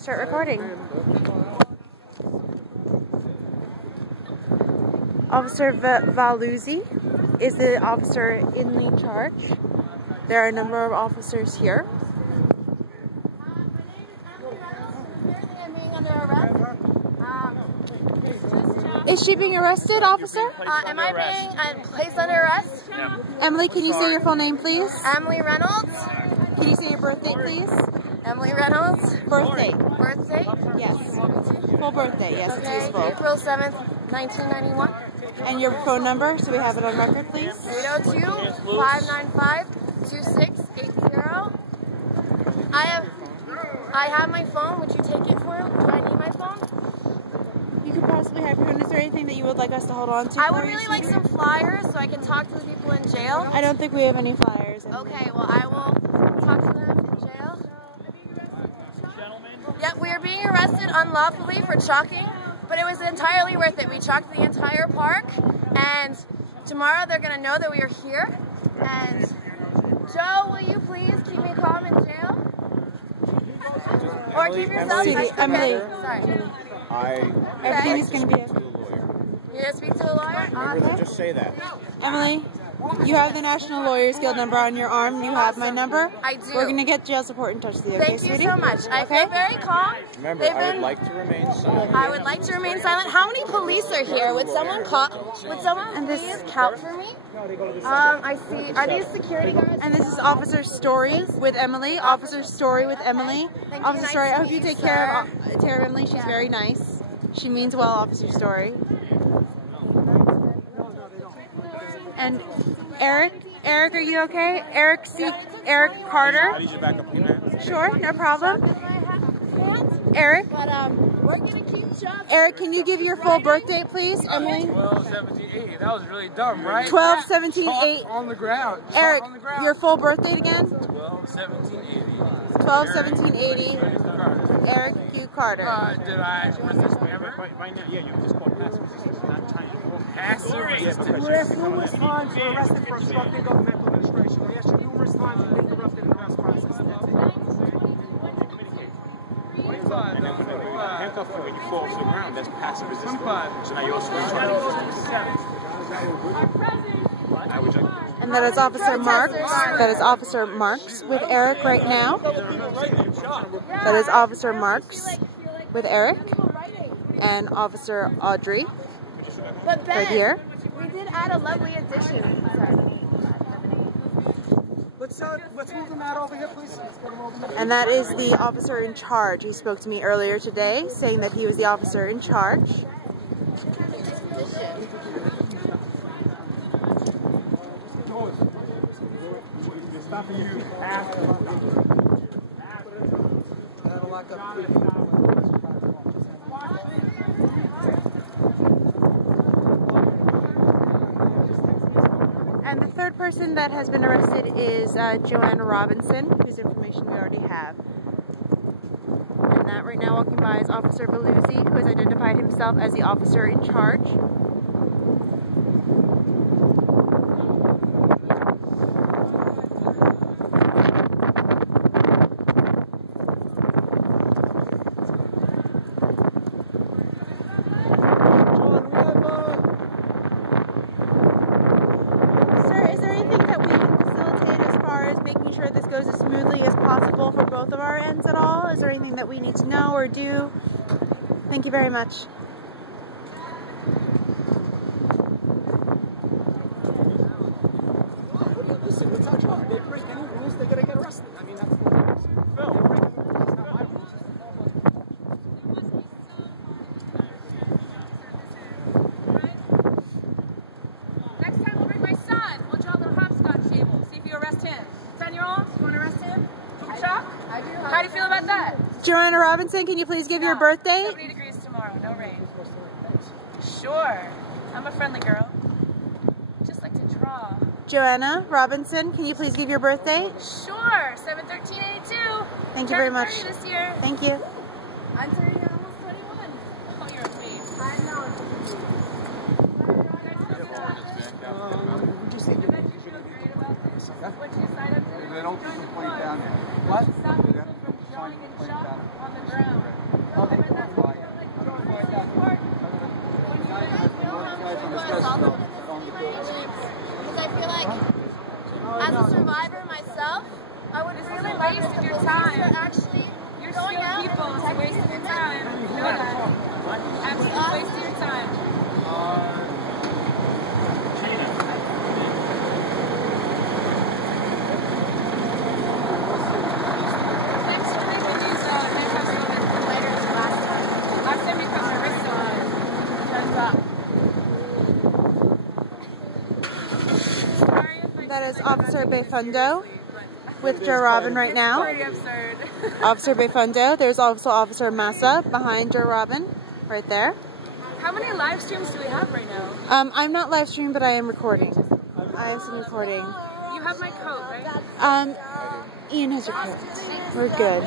start recording. Officer Valuzzi is the officer in the charge. There are a number of officers here. Is she being arrested, officer? Am I being placed under arrest? Yeah. Emily, can you say your full name, please? Emily Reynolds. Can you say your birthday, please? Emily Reynolds. Birthday. Birthday? Yes. Full birthday, yes, it's Okay, useful. April 7th, 1991. And your phone number, so we have it on record, please? 802-595-2680. I have my phone. Would you take it for me? Do I need my phone? You could possibly have your phone. Is there anything that you would like us to hold on to? I would really like some flyers so I can talk to the people in jail. I don't think we have any flyers. Okay, well I will talk to them in jail. Yep, we are being arrested unlawfully for chalking, but it was entirely worth it. We chalked the entire park, and tomorrow they're going to know that we are here. And Joe, will you please keep me calm in jail? Or keep yourself Emily. Sorry. Everything is going to be... You're going to speak to a lawyer? Remember to just say that. Emily, you have the National Lawyers Guild number on your arm. You have my number. I do. We're going to get jail support in touch with you. Okay, Thank you sweetie? so much. I feel very calm. Remember, I would like to remain silent. I would like to remain silent. How many police are here? Would someone please count for me? I see. Are these security guards? And this is Officer Story with Emily. Officer Story with Emily. Thank Officer you. Story, Nice I to hope you meet take you, care sir. of Emily. She's very nice. She means well, Officer Story. And Eric, are you okay? Eric Carter. Sure, no problem. Eric. But we're gonna keep chopping. Eric, can you give your full birth date, please, Emily? 12/17/80. That was really dumb, right? 12/17/8. On the ground. Eric, On the ground. your full birth date again? 12/17/80. 12/17/80. Eric Q. Carter. Did I resist ever? Right now, yeah, you just called passive resistance, not time. Passive resistance. You asked numerous times you're arrested for obstructing governmental administration. We asked you numerous times and they interrupted the arrest process. That's it. And then when you handcuff you and you fall to the ground, that's passive resistance. 25. So now you're also going to try to... And that is Officer Marks. That is Officer Marks with Eric right now. That is Officer Marks with Eric. And Officer Audrey But Ben, right here. we did add a lovely addition. Let's move them out over here, please. Let's get them over here. And that is the officer in charge. He spoke to me earlier today saying that he was the officer in charge. And the third person that has been arrested is Joanna Robinson, whose information we already have. And that right now walking by is Officer Valuzzi, who has identified himself as the officer in charge. Making sure this goes as smoothly as possible for both of our ends at all? Is there anything that we need to know or do? Thank you very much. Listen, it's our job. They break any rules, they're going to get arrested. I mean, that's the rules. Phil. They're breaking the rules, not my rules. Next time we'll bring my son. We'll draw a little hopscotch table. See if you arrest him. 10-year-olds, you want to arrest him? Chuck? I do. How do you feel about that? Joanna Robinson, can you please give your birth date? 70 degrees tomorrow, no rain. Sure. I'm a friendly girl. Just like to draw. Joanna Robinson, can you please give your birth date? Sure. 7/13/82. Thank you very much. 30 this year. Thank you. I'm turning almost 21. Oh, you're a babe. I know. We just need to make What did you sign up to? They don't keep the plate down there. What? Johnny getting shot on the ground. Because I feel like, as a survivor myself, I would really like if the police are actually You're going skilled out people. It's a and waste of protecting your time. You know that. Absolute waste of your time. Thanks for making these handcuffs a little bit lighter than last time. Last time you cut my wrist turns up. Sorry if I That is sound like I'm Officer not being Befundo seriously, but with Joe Robin right it's now. pretty absurd. Officer Befundo. There's also Officer Massa behind Joe Robin, right there. How many live streams do we have right now? I'm not live streaming, but I am recording. I have some recording. You have my coat, right? Ian has your coat. We're good.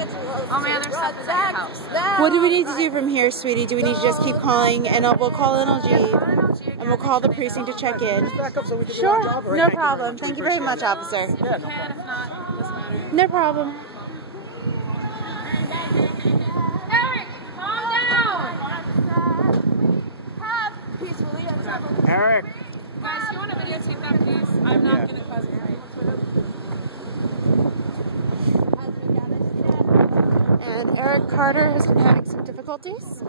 All my other stuff is at your house. What do we need to do from here, sweetie? Do we need to just keep calling, and we'll call NLG, and we'll call the precinct to check in? Back up so we can do our job. Sure, no problem. Thank you very much, officer. If you can, if not, doesn't matter. No problem. Eric, calm down! Eric. Guys, do you want to videotape that, please? I'm not going to cause a fight. And Eric Carter has been having some difficulties.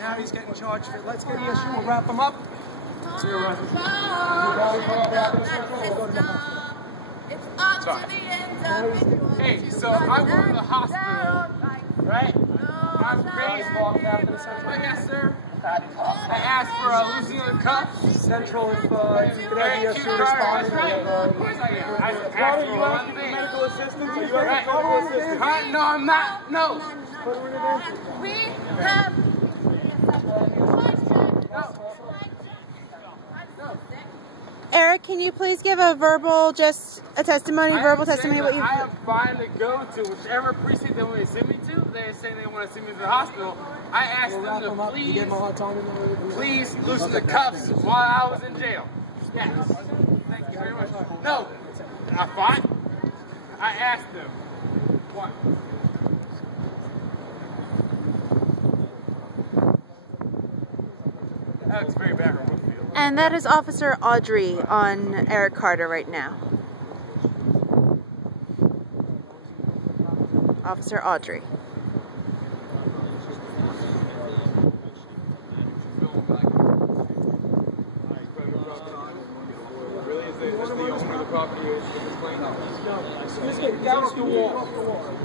Now he's getting charged for, let's get the issue, we'll wrap him up. It's up to the end of it. Hey, so I work at the hospital, right? I'm raised. Oh, yes, sir. I asked for Louisiana cuffs. Central, if you could have the issue That's responding. right. Of course I am. I asked for one thing. Medical assistance? Are you Right. medical assistance? Huh? No, I'm not. No. We have Eric, can you please give a verbal, just a testimony, verbal testimony what you... I am fine to go to whichever precinct they want to send me to. They're saying they want to send me to the hospital. I asked them to please loosen the cuffs while I was in jail. Yes. Thank you very much. No, I fought. I asked them. What? That looks very bad. And that is Officer Audrey on Eric Carter right now. Officer Audrey.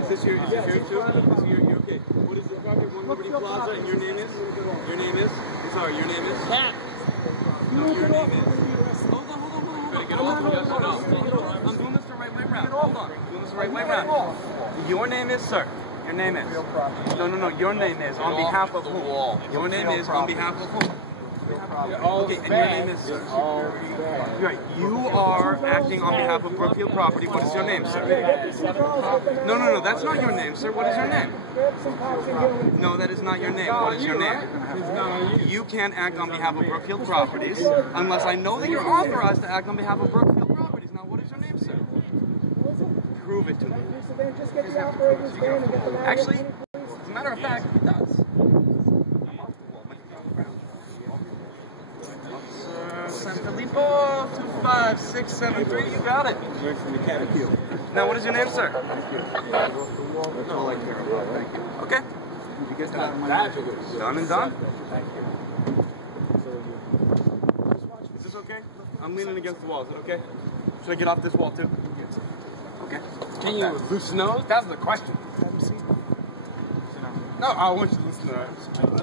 Is this your too? You're okay. What is the property? 1 Liberty Plaza, and your name is? Your name is? I'm sorry, your name is? Pat. No, your name is? Hold on. Better get off. No. I'm doing this the right way round. Hold on. I'm doing this the right way round. Your name is, sir? Your name is? No. Your name is on behalf of whom? Your name is on behalf of whom? Okay, and your name is, sir? Right, you are acting on behalf of Brookfield Property. What is your name, sir? No, that's not your name, sir. What is your name? No, that is not your name. What is your name? You can't act on behalf of Brookfield Properties unless I know that you're authorized to act on behalf of Brookfield Properties. Now, what is your name, sir? Prove it to me. Actually, as a matter of fact, it does. San Filippo, 25673, you got it. Now, what is your name, sir? Okay. Done and done. Is this okay? I'm leaning against the wall. Is it okay? Should I get off this wall, too? Okay. Can you loosen those? That's the question. No, I want you to listen to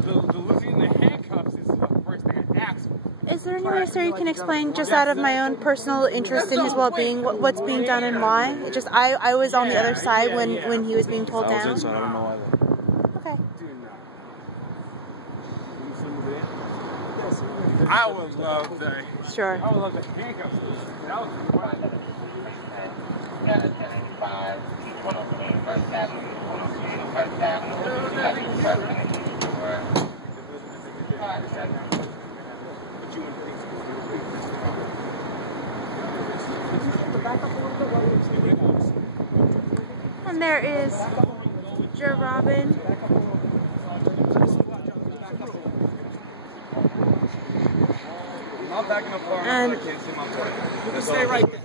the losing the handcuffs is the first thing I asked for. Is there any way, sir, you can explain, just out of my own personal interest in his well-being, what's being done and why? It just, I was on the other side when he was being pulled down. I don't know either. Okay. I would love to. Sure. I would love the handcuffs. That was fun. Back up a little bit while we And there is Joe Robin. I'm backing up far And enough, I can't see my boy. You can stay right there.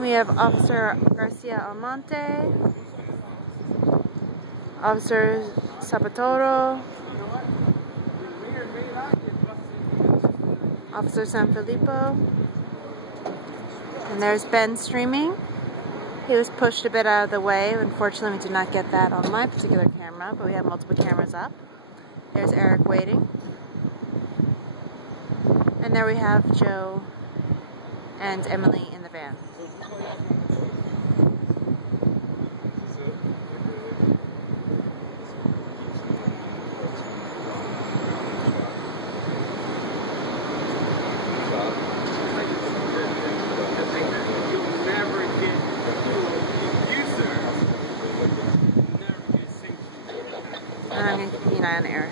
we have Officer Garcia Almonte, Officer Zapatoro, Officer Sanfilippo, and there's Ben streaming. He was pushed a bit out of the way. Unfortunately, we did not get that on my particular camera, but we have multiple cameras up. There's Eric waiting. And there we have Joe and Emily in the van. And I'm going to keep an eye on Eric.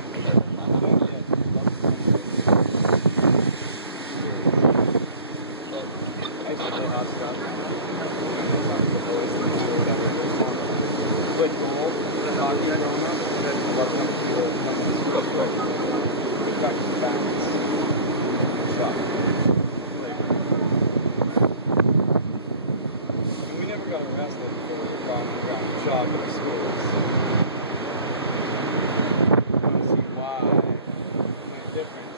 We never got arrested for ground shot at the schools.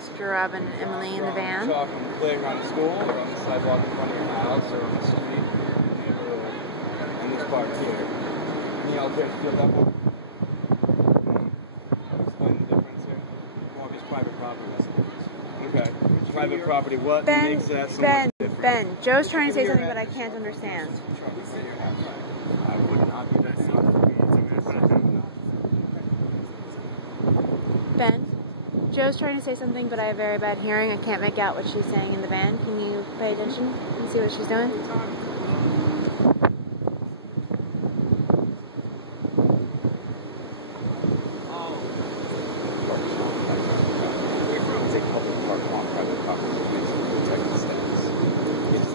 Mr. Robin and Emily in the van. Chalk on the playground at school, or on the sidewalk in front of your house, or on the street in the neighborhood, in this part here. Any alternative feel that one? Explain the difference here. More of his private property, I suppose. Okay. Private property, what makes that so much different? Ben, Joe's trying to say something, but I can't understand. I would not be that simple. Ben, Joe's trying to say something, but I have very bad hearing. I can't make out what she's saying in the van. Can you pay attention and see what she's doing?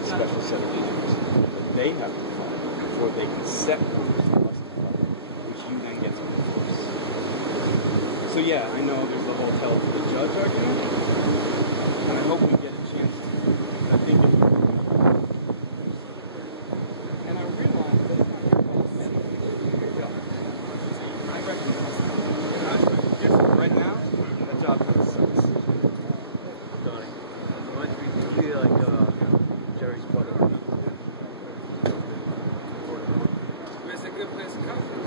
Special set of measures that they have to follow before they can set rules for us to follow, which you then get to enforce. So yeah, I know there's the whole tell to the judge argument, and I hope we get a chance to. I think it will. And I realize that it's not your fault. I recognize that. Right now, that job kind of sucks. Donnie, reminds me like Jerry's brother. It's a good place to come from.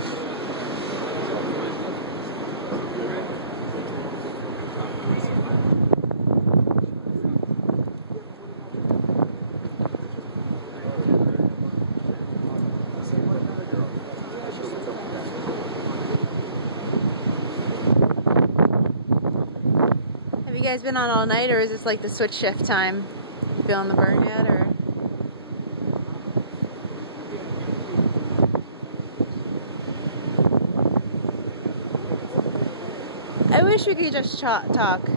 Have you guys been on all night, or is this like the switch shift time? You feeling the burn yet, or? I wish we could just talk.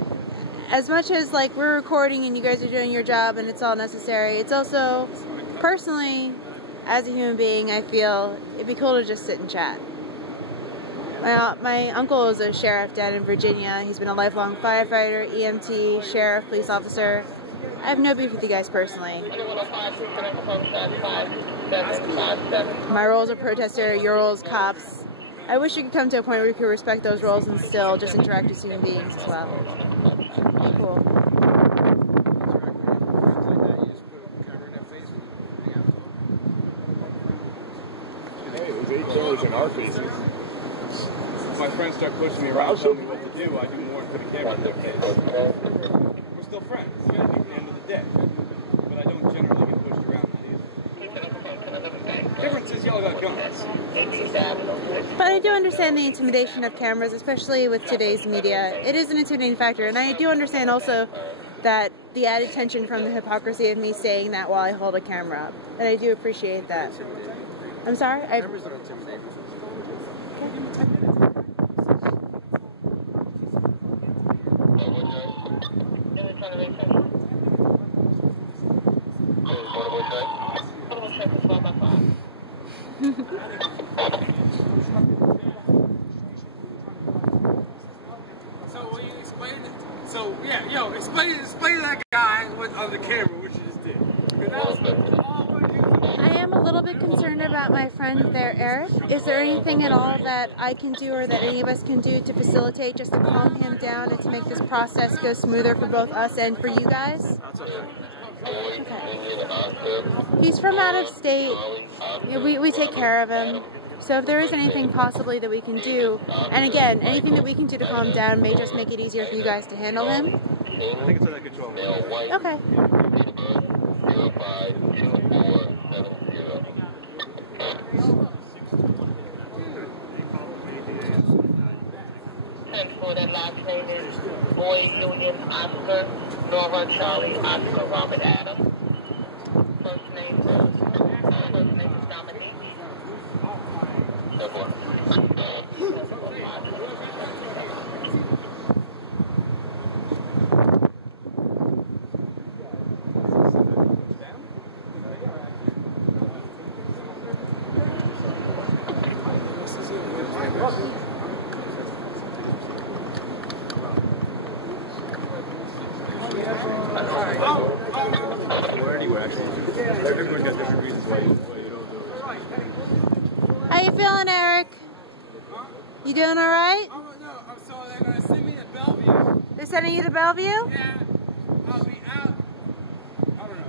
As much as like we're recording and you guys are doing your job and it's all necessary, it's also, personally, as a human being, I feel it'd be cool to just sit and chat. My uncle is a sheriff down in Virginia. He's been a lifelong firefighter, EMT, sheriff, police officer. I have no beef with you guys personally. My role is a protester, your role is cops. I wish you could come to a point where you could respect those roles and still just interact as human beings as well. Cool. Hey, it was $8 in our faces. If my friends start pushing me around, telling me what to do, I do more than put a camera in their face. We're still friends at the end of the day. But I don't generally get pushed around that easily. The difference is y'all got guns. But I do understand the intimidation of cameras, especially with today's media. It is an intimidating factor, and I do understand also that the added tension from the hypocrisy of me saying that while I hold a camera up. And I do appreciate that. I'm sorry? Cameras don't intimidate. So will you explain it? So yeah, yo, explain to that guy on the camera what you just did. Because that was all what you. I am a little bit concerned about my friend there, Eric. Is there anything at all that I can do or that any of us can do to facilitate, just to calm him down and to make this process go smoother for both us and for you guys? That's okay. Okay. He's from out of state. We take care of him. So if there is anything possibly that we can do, and again, anything that we can do to calm down may just make it easier for you guys to handle him. I think it's under control. Okay. And for that last name is Boy Union Oscar, Nora Charlie Oscar Robert Adam. First name is Dominique. Everyone got different reasons why you don't do it. How you feeling, Eric? You doing all right? Oh no, so they're gonna send me to Bellevue. They're sending you to Bellevue? Yeah, I'll be out. I don't know.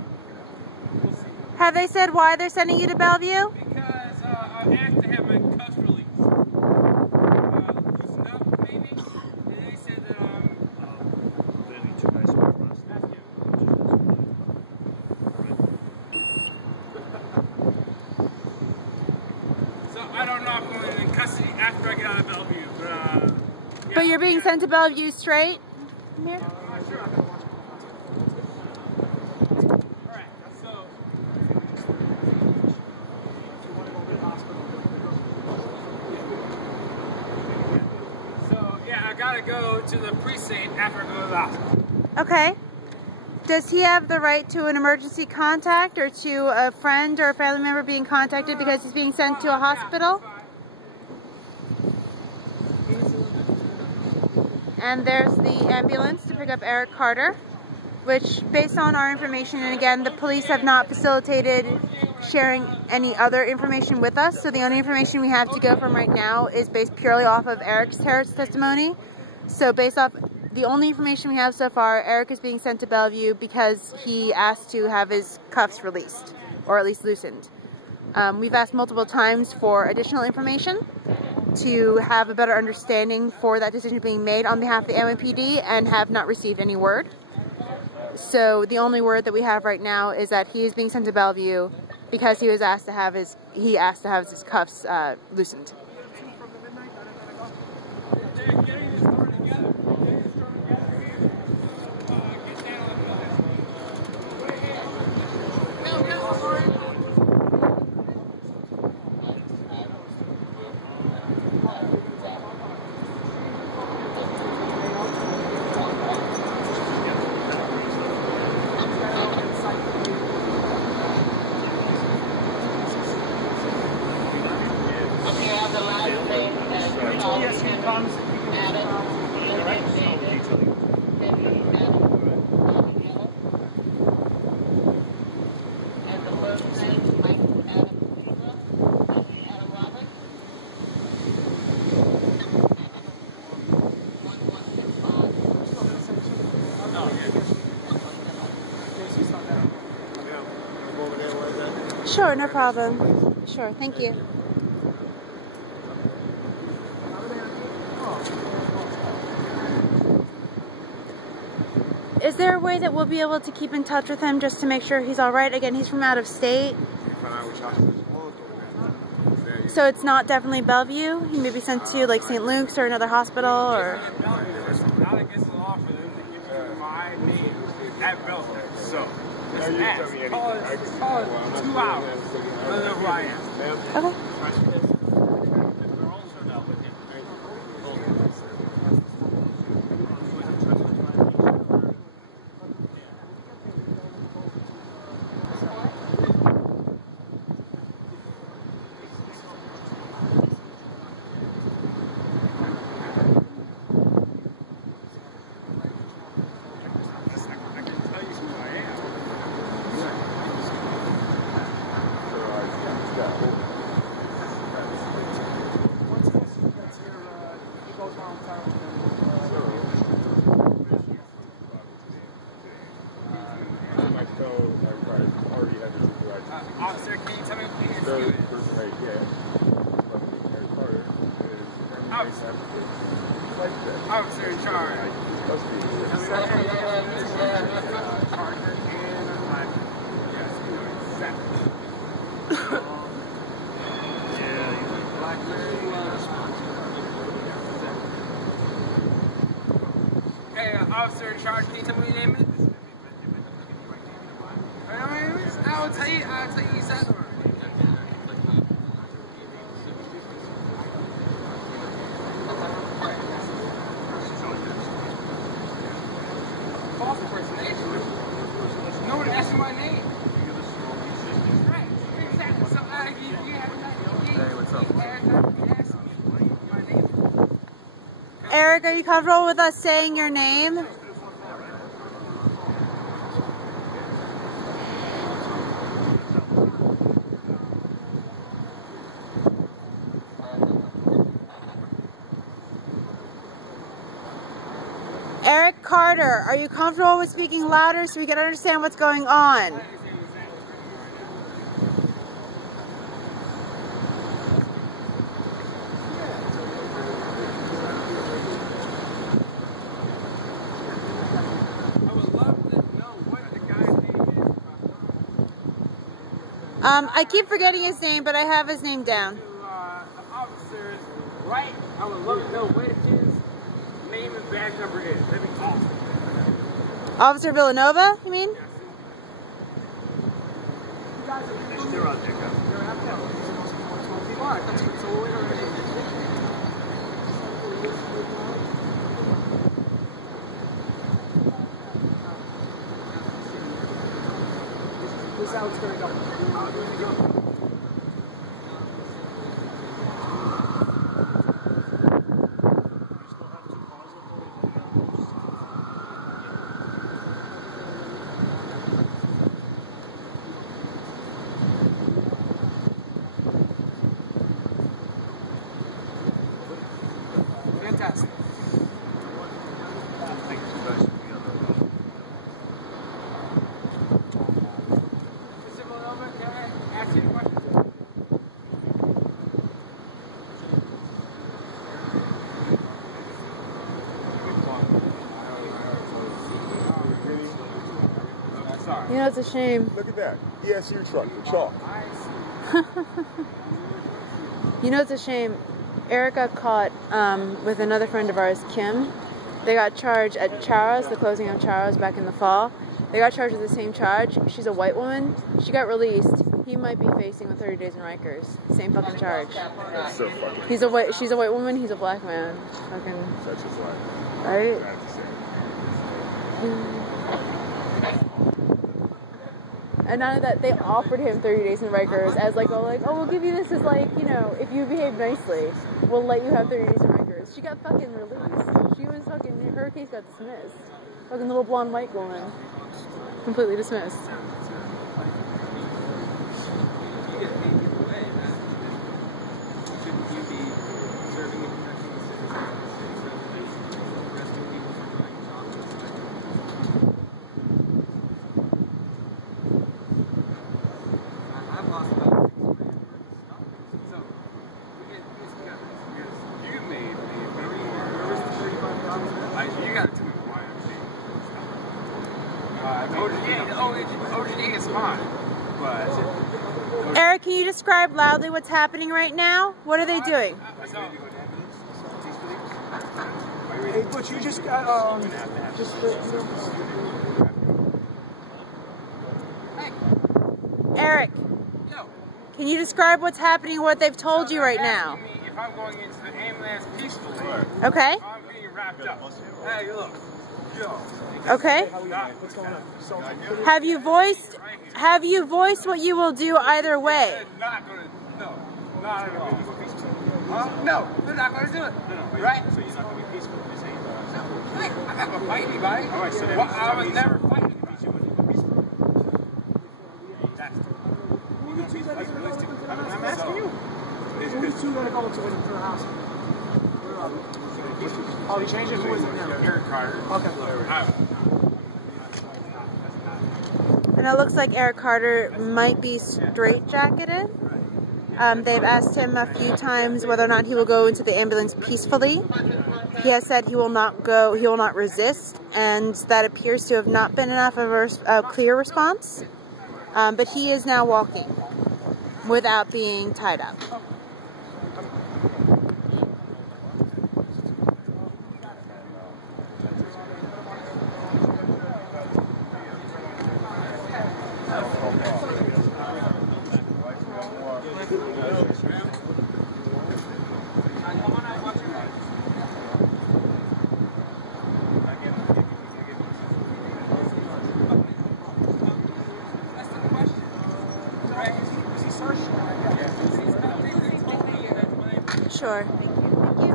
We'll see. Have they said why they're sending you to Bellevue? Because I asked to have my cuffs released. Loosened up, maybe. And they said that They need two guys for us. that's you. So I don't know if I'm going in custody after I get out of Bellevue, but yeah. But you're being sent to Bellevue straight? Come here. I'm not sure. I gotta watch it. Alright, so yeah, I gotta go to the precinct after I go to the hospital. Okay. Does he have the right to an emergency contact or to a friend or a family member being contacted because he's being sent to a hospital? And there's the ambulance to pick up Eric Carter, which, based on our information, and again, the police have not facilitated sharing any other information with us, so the only information we have to go from right now is based purely off of Eric's testimony. So based off the only information we have so far, Eric is being sent to Bellevue because he asked to have his cuffs released, or at least loosened. We've asked multiple times for additional information to have a better understanding for that decision being made on behalf of the NYPD and have not received any word. So the only word that we have right now is that he is being sent to Bellevue because he was asked to have his cuffs loosened. Sure, no problem. Sure, thank you. Is there a way that we'll be able to keep in touch with him just to make sure he's all right? Again, he's from out of state. So it's not definitely Bellevue? He may be sent to like St. Luke's or another hospital or... Not against the law for them to give you my name at Bellevue. So, just ask. Call it 2 hours. I don't know who I am. Okay. Officer, can you tell me please? Third person right here. Officer in charge. Hey, officer in charge, can you tell me your name is? I'll tell you exactly. False impersonation. No one asked me my name. Right, exactly. So, you have hey, what's up? Eric, are you comfortable with us saying your name? Eric Carter, are you comfortable with speaking louder so we can understand what's going on? I keep forgetting his name, but I have his name down. Officers, right? I would love to know what his name and badge number is. That'd be awesome. Officer Villanova, you mean? They're on there, This is how it's going to go. Fantastic. You know, it's a shame. Look at that. ESU truck for chalk. You know, it's a shame. Eric got caught with another friend of ours, Kim. They got charged at Charo's, the closing of Charo's back in the fall. They got charged with the same charge. She's a white woman. She got released. He might be facing a 30 days in Rikers. Same fucking charge. That's so fucking. She's a white woman. He's a black man. Fucking. Such is life. Right? And none of that, they offered him 30 days in Rikers as like, oh, we'll give you this as like, you know, if you behave nicely, we'll let you have 30 days in Rikers. She got fucking released. She was fucking, her case got dismissed. Fucking little blonde white woman. Completely dismissed. OGD is fine, but... Eric, can you describe loudly what's happening right now? What are they doing? Hey, Butch, you just got, Eric, can you describe what's happening and what they've told you right now? If I'm going into the ambulance peacefully, okay. I'm getting wrapped up. Hey, look. Yo. Okay. what's going on? So, Have you voiced what you will do either way? They're not gonna, no, not at all. No, they're not gonna do it. Right? So you're not gonna be peaceful. You're saying, I'm not gonna fight anybody. All right, so I was never fighting anybody. I'm asking you. Who's two going to go into the house? Oh, he changed it? Who is it now? Eric Carter. Okay. And And it looks like Eric Carter might be straitjacketed. They've asked him a few times whether or not he will go into the ambulance peacefully. He has said he will not go, he will not resist, and that appears to have not been enough of a clear response. But he is now walking without being tied up. Sure. Thank you. Thank you.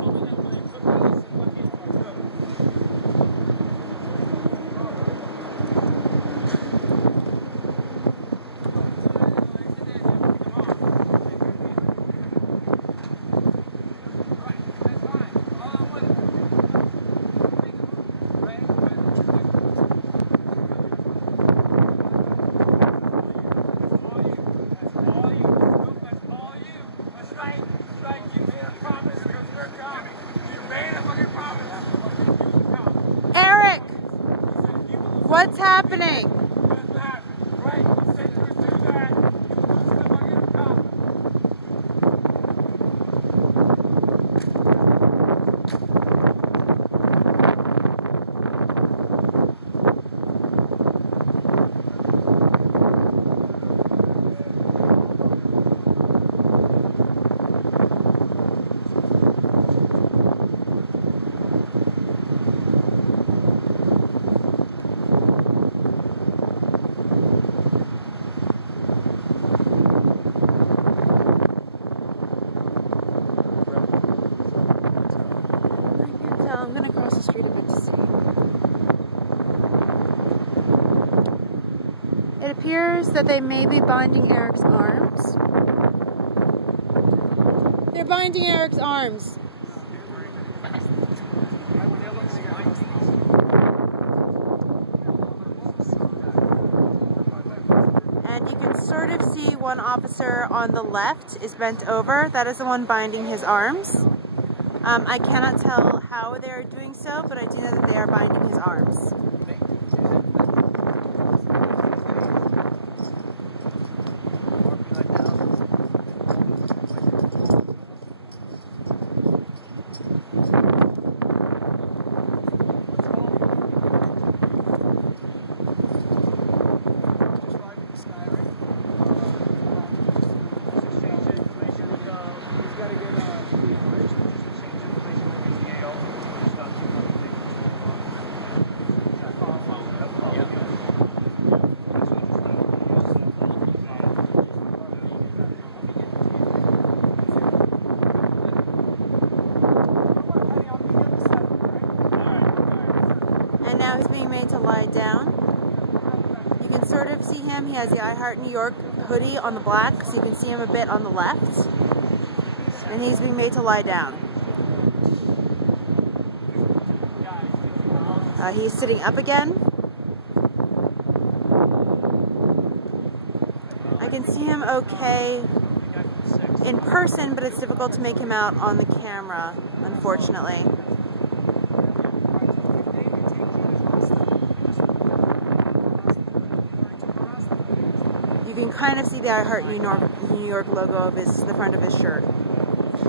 Eric, what's happening? I'm going to cross the street a bit to see. It appears that they may be binding Eric's arms. They're binding Eric's arms. And you can sort of see one officer on the left is bent over. That is the one binding his arms. I cannot tell how they are doing so, but I do know that they are binding his arms. Now he's being made to lie down. You can sort of see him. He has the I Heart New York hoodie on the black, so you can see him a bit on the left. And he's being made to lie down. He's sitting up again. I can see him okay in person, but it's difficult to make him out on the camera, unfortunately. You can kind of see the I Heart New York logo of the front of his shirt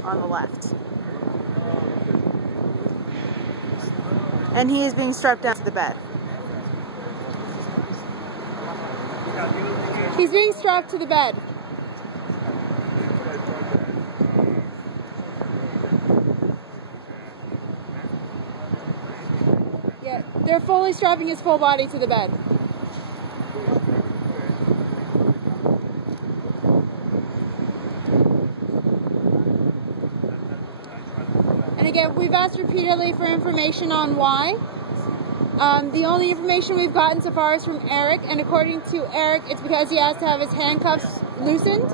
on the left. And he is being strapped down to the bed. He's being strapped to the bed. Yeah, they're fully strapping his full body to the bed. And again, we've asked repeatedly for information on why. The only information we've gotten so far is from Eric, and according to Eric, it's because he has to have his handcuffs loosened.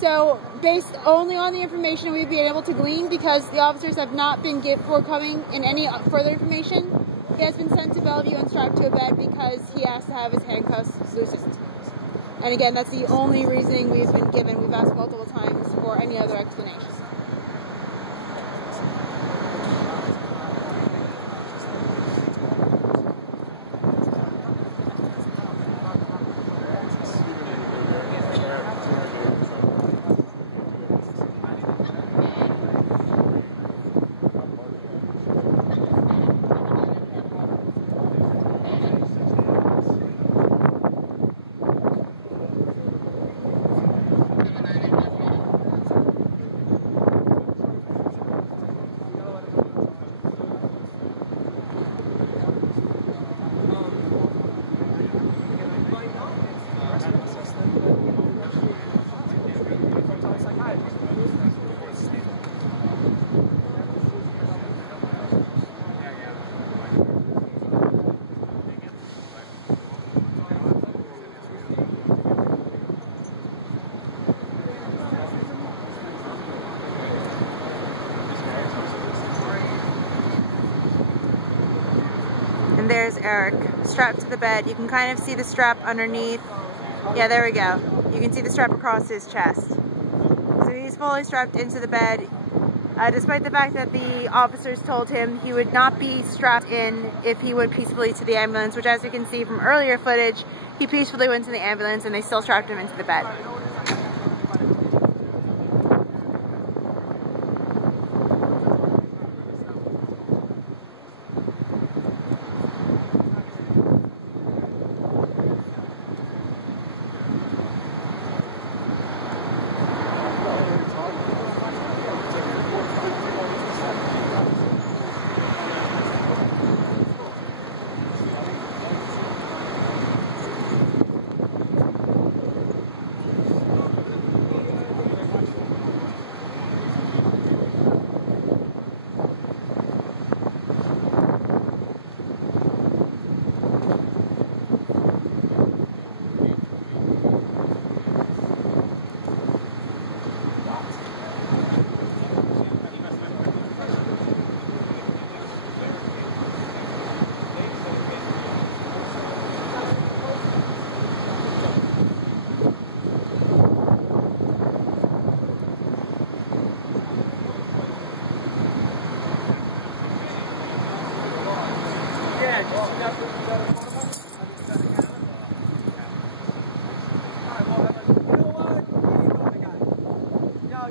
So, based only on the information we've been able to glean, because the officers have not been forthcoming in any further information, He has been sent to Bellevue and strapped to a bed because he has to have his handcuffs loosened. And again, that's the only reasoning we've been given. We've asked multiple times for any other explanation. And there's Eric, strapped to the bed. You can kind of see the strap underneath. Yeah, there we go. You can see the strap across his chest. So he's fully strapped into the bed, despite the fact that the officers told him he would not be strapped in if he went peacefully to the ambulance, which, as you can see from earlier footage, he peacefully went to the ambulance and they still strapped him into the bed.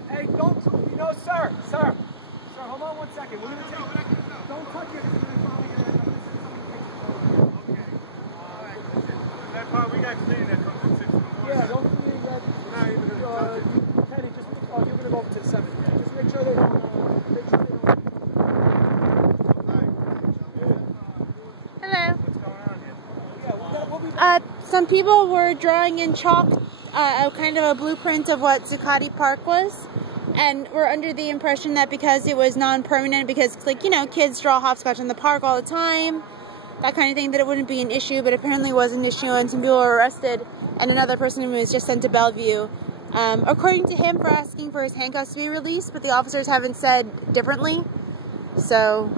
Hey, don't, you know, sir, hold on one second. We're going to take, don't touch it. Okay. All right. That part we got clean that comes in 6 in the morning. Yeah, don't clean that. We're not even going to touch it. Kenny, just, you're going to go over to the 7. Just make sure they don't, Hello. What's going on here? Yeah, we'll be some people were drawing in chalk a kind of a blueprint of what Zuccotti Park was, and we're under the impression that because it was non-permanent, because, like, you know, kids draw hopscotch in the park all the time, that kind of thing, that it wouldn't be an issue, but apparently it was an issue, and some people were arrested, and another person was just sent to Bellevue, according to him, for asking for his handcuffs to be released, but the officers haven't said differently, so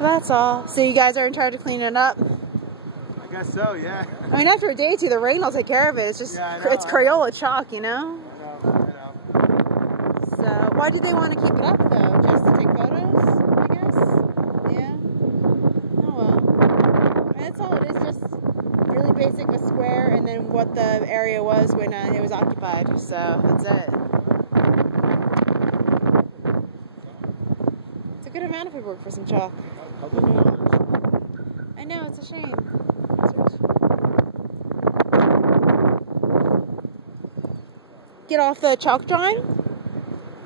that's all. So you guys are in charge of cleaning it up? I guess so, yeah. I mean, after a day or two, the rain will take care of it. It's just, yeah, it's Crayola chalk, you know? I know. So, why do they want to keep it up, though? Just to take photos, I guess? Yeah? Oh, well. That's all it is, just really basic, a square, and then what the area was when it was occupied. So, that's it. It's a good amount of paperwork for some chalk. I know, it's a shame. Get off the chalk drawing?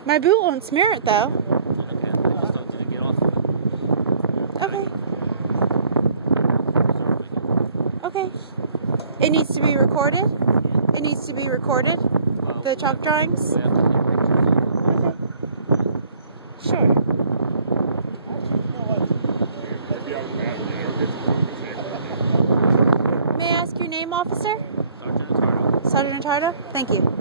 My boot won't smear it, though. Okay. Okay. It needs to be recorded? It needs to be recorded? The chalk drawings? Okay. Sure. May I ask your name, officer? Sergeant Attardo. Sergeant Attardo? Thank you.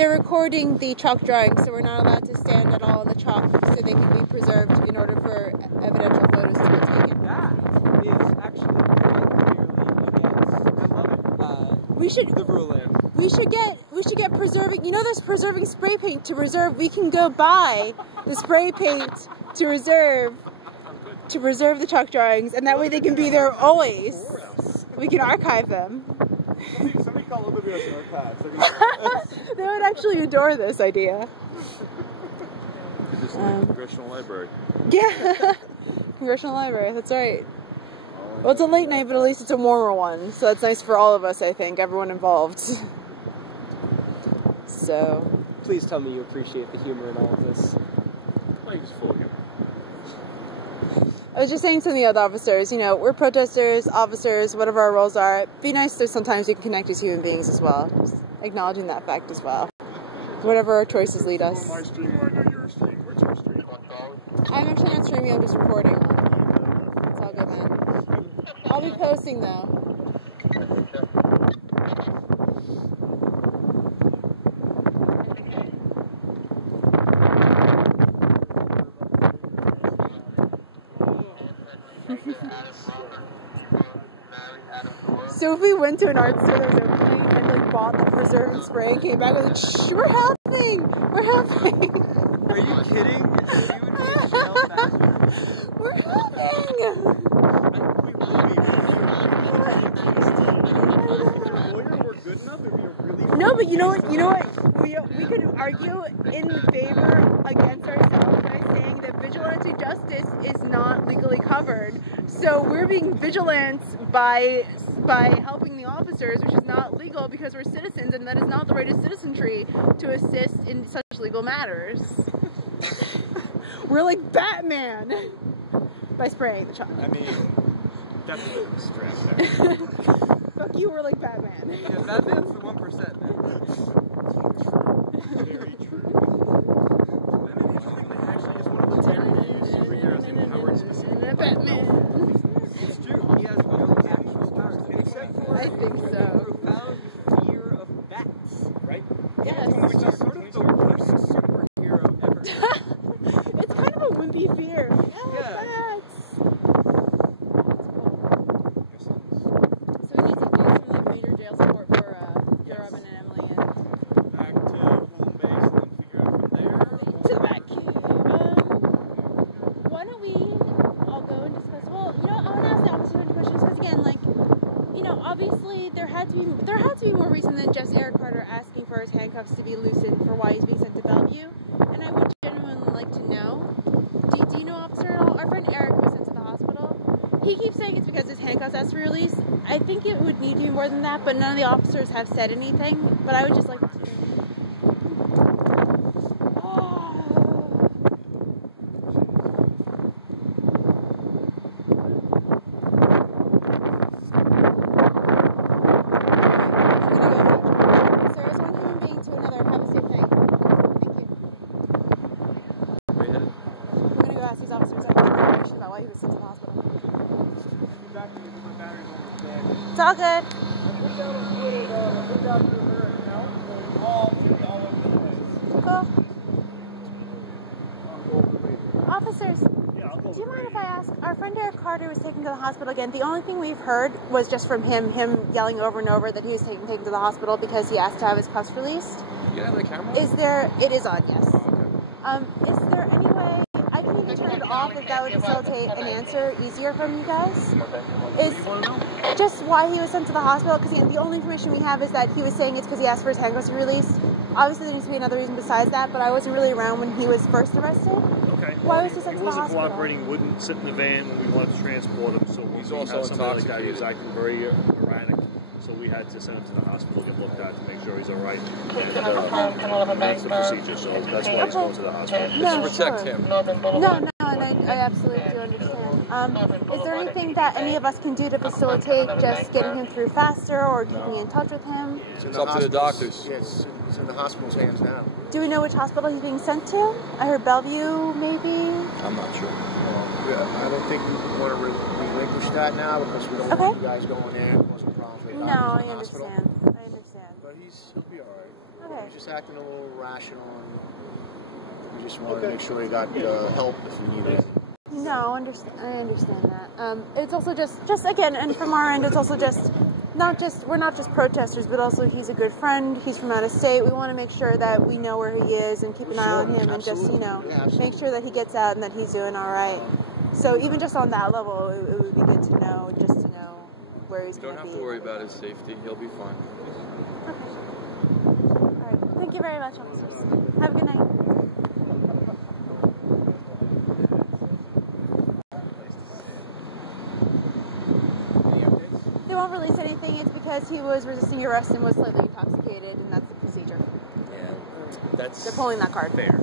they're recording the chalk drawings, so we're not allowed to stand at all on the chalk so they can be preserved in order for evidential photos to be taken. That is actually quite clearly against, I love it, the ruling. We should get preserving, you know there's preserving spray paint to reserve. We can go buy the spray paint to preserve the chalk drawings, and that way they can be there always. We can archive them. Somebody call Liberty Archives. They would actually adore this idea. Just like Congressional Library. Yeah, Congressional Library, that's right. Well, it's a late night, but at least it's a warmer one, so that's nice for all of us, I think, everyone involved. So... Please tell me you appreciate the humor in all of this. Like it's full of humor. I was just saying to the other officers, you know, we're protesters, officers, whatever our roles are. It'd be nice if sometimes we can connect as human beings as well. Just acknowledging that fact as well. Whatever our choices lead us. My stream, or I know your stream. What's your stream? I'm actually not streaming, I'm just recording. It's all good, man. I'll be posting though. So if we went to an art store that was opening and like bought the preserve and spray and came back and like, shh, we're helping! We're helping! Are you kidding? You would be in jail faster. We're helping! No, but you know what? We could argue in favor against ourselves by saying that vigilante justice is not legally covered. So we're being vigilant by helping the officers, which is not legal because we're citizens, and that is not the right of citizenry to assist in such legal matters. We're like Batman by spraying the chalk. I mean, definitely a stretch there. Fuck you, we're like Batman. Yeah, Batman's the 1%, man. Very true. Batman actually is one of the very few superheroes empowered specifically by Batman. It's true. He has no actual powers, except for I think so. profound fear of bats. right? Yes. Which is sort of the worst superhero ever. It's kind of a wimpy fear. Oh, Yeah. bats. So we need some news from like major jail support for Robin and Emily and Back to home base and then figure out from there. to the back cube. Why don't we all go and discuss? Well, you know, I want to ask the officer any questions because again, like, you know, obviously there had to be more reason than just Eric Carter asking for his handcuffs to be loosened for why he's being sent to Bellevue, and I would genuinely like to know. Do you know, officer? Our friend Eric was sent to the hospital. He keeps saying it's because his handcuffs has to be released. I think it would need to be more than that, but none of the officers have said anything. But I would just like to. It's all good. Cool. Officers, do you mind if I ask? Our friend Eric Carter was taken to the hospital again. The only thing we've heard was just from him yelling over and over that he was taken to the hospital because he asked to have his cuffs released. You got the camera? It is on, yes. Oh, Is there any way I can even turn it off if that would facilitate an answer easier from you guys? Is just why he was sent to the hospital, because the only information we have is that he was saying it's because he asked for his handcuffs to be released. Obviously there needs to be another reason besides that, but I wasn't really around when he was first arrested. Okay. Why was he sent to the hospital? He wasn't cooperating, wouldn't sit in the van when we wanted to transport him, so He's we also had somebody like that. He was intoxicated. acting very erratic, so we had to send him to the hospital, get looked at to make sure he's all right. And that's the procedure, so that's why he's going to the hospital. No, protect sure. him. No, and I absolutely do understand. Is there anything that any of us can do to facilitate just getting him through faster or keeping in touch with him? It's up to the doctors. Yes, it's in the hospital's hands now. Do we know which hospital he's being sent to? I heard Bellevue, maybe? I'm not sure. I don't think we want to relinquish that now because we don't want you guys going there and causing a problem for your No, doctors I in the hospital. understand. But he'll be all right. Okay. He's just acting a little irrational, and we just want to make sure he got help if he needed it. No, I understand that. It's also just again, and from our end, it's also just we're not just protesters, but also he's a good friend. He's from out of state. We want to make sure that we know where he is and keep an eye on him, and just make sure that he gets out and that he's doing all right. So even just on that level, it would be good to know, just to know where he's going to be. Don't have to worry about his safety. He'll be fine. Okay. All right. Thank you very much, officers. Have a good night. They won't release anything. It's because he was resisting arrest and was slightly intoxicated, and that's the procedure. Yeah, that's... They're pulling that card. Fair.